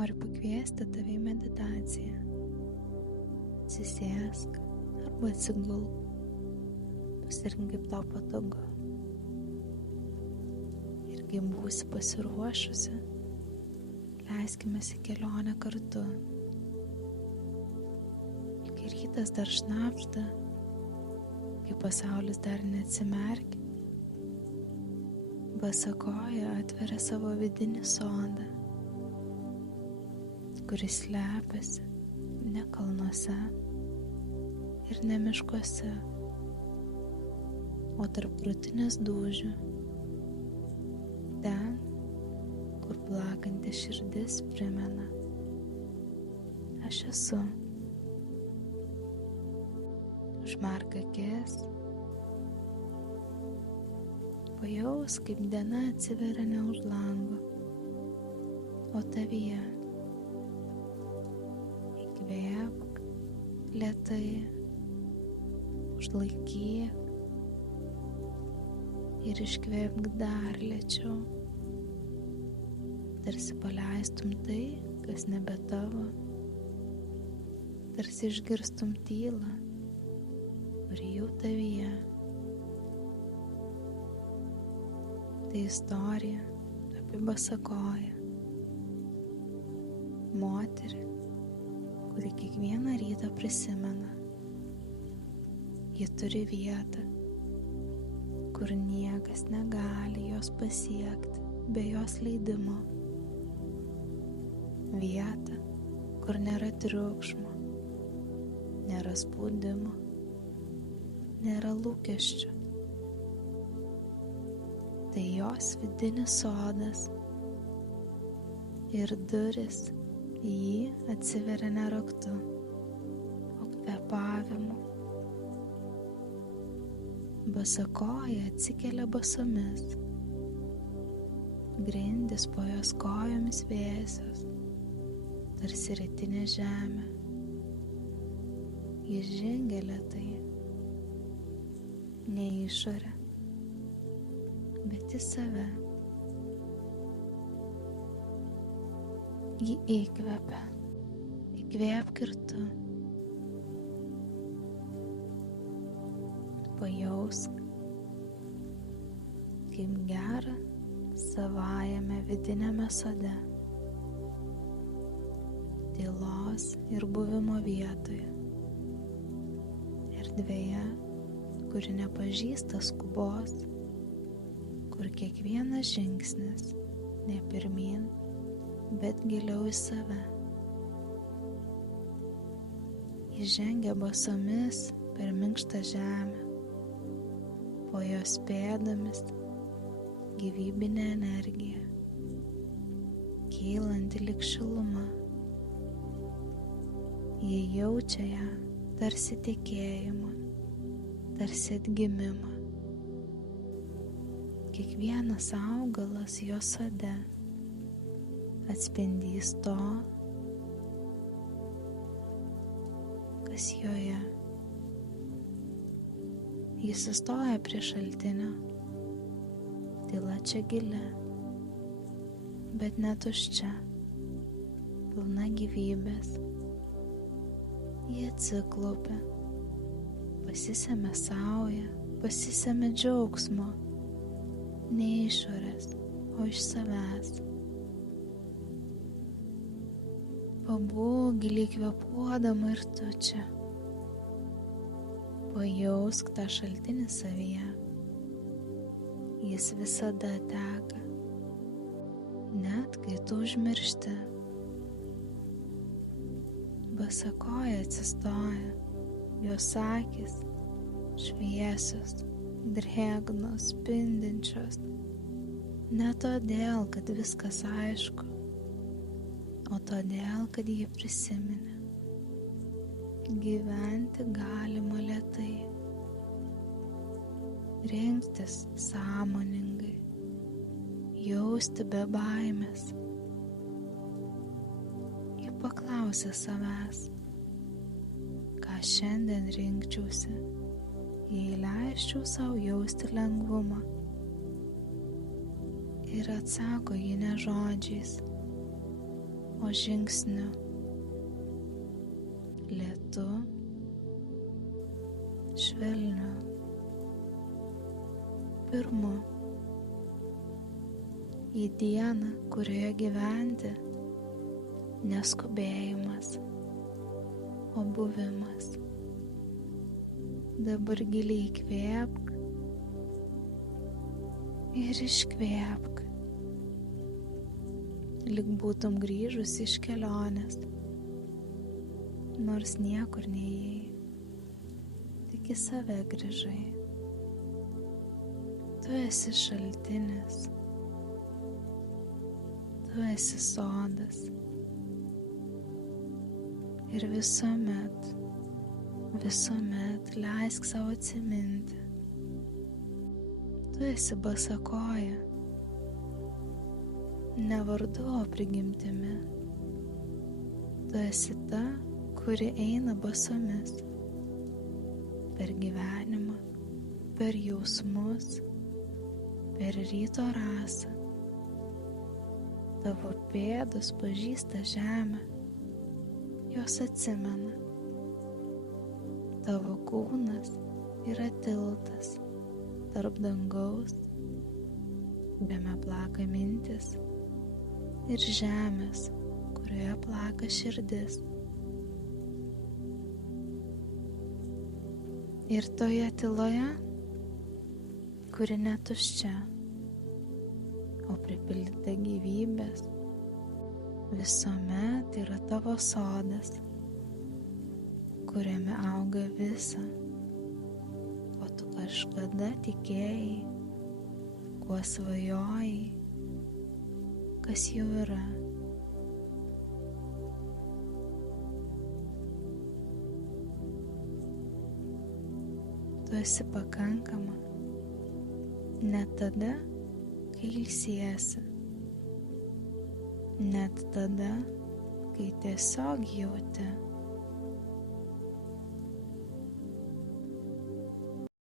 noriu pakviesti tave į meditaciją. Atsisėsk arba atsigulk. Pasirink kaip tau patogu. Ir kai būsi pasiruošusi, leiskimės į kelionę kartu. Kai rytas dar šnabžda, kai pasaulis dar neatsimerkia, basa koja atveria savo vidinį sodą, kuris slepiasi ne kalnuose ir ne miškuose, o tarp krūtinės dūžių, ten, kur plakanti širdis primena: aš esu. Užmerk akis, pajaus, kaip diena atsiveria ne už lango, o tavyje. Įkvėpk lėtai, užlaikyk ir iškvėpk dar lėčiau, tarsi paleistum tai, kas nebe tavo, tarsi išgirstum tylą, kuri jau tavyje. Tai istorija apie basakoją, moterį, kuri kiekvieną rytą prisimena. Ji turi vietą, kur niekas negali jos pasiekti be jos leidimo. Vietą, kur nėra triukšmo, nėra spaudimo, nėra lūkesčių. Tai jos vidinis sodas ir duris į jį atsiveria ne raktu, o kvėpavimu. Basakoja atsikelia basomis, grindys po jos kojomis vėsios, tarsi rytinė žemė. Jis žengia lėtai, ne į išorę, bet į save. Ji įkvepia, įkvėpk ir tu. Pajausk, kaip gera savajame vidinėme sode, tylos ir buvimo vietoje, erdvėje, kuri nepažįsta skubos, kur kiekvienas žingsnis ne pirmyn, bet giliau į save. Jis žengia basomis per minkštą žemę, po jos pėdomis gyvybinė energija, kylanti lyg šiluma. Jie jaučia ją tarsi tikėjimą, tarsi atgimimą. Kiekvienas augalas jo sode atspindys to, kas joje. Jis sustoja prie šaltinio, tyla čia gili, bet ne tuščia, pilna gyvybės. Jie atsiklaupia, pasisemia saują, pasisemia džiaugsmo, ne išorės, o iš savęs. Pabūk giliai kvėpuodama ir tu čia. Pajausk tą šaltinį savyje. Jis visada teka, net kai tu užmiršti. Basakoja atsistoja, jos akys šviesios, drėgnos, spindinčios. Ne todėl, kad viskas aišku, o todėl, kad jie prisiminė. Gyventi galima lėtai, rinktis sąmoningai, jausti be baimės. Ji paklausė savęs, ką šiandien rinkčiausi, jei leisčiau sau jausti lengvumą. Ir atsako ji ne žodžiais, o žingsniu lėtu, švelniu, pirmu į dieną, kurioje gyventi neskubėjimas, o buvimas. Dabar giliai įkvėpk ir iškvėpk, lyg būtum grįžus iš kelionės, nors niekur neėjai, tik į save grįžai. Tu esi šaltinis, tu esi sodas ir visuomet leisk savo atsiminti. Tu esi basakoja, ne vardu, o prigimtimi. Tu esi ta, kuri eina basomis per gyvenimą, per jausmus, per ryto rasą. Tavo pėdos pažįsta žemę, jos atsimena. Tavo kūnas yra tiltas tarp dangaus, kuriame plaka mintis, ir žemės, kurioje plaka širdis. Ir toje tyloje, kuri netuščia, o pripildyta gyvybės, visuomet yra tavo sodas, kuriame auga visa, ko tu kažkada tikėjai, kuo svajojai, kas jau yra. Tu esi pakankama net tada, kai ilsiesi, net tada, kai tiesiog jauti.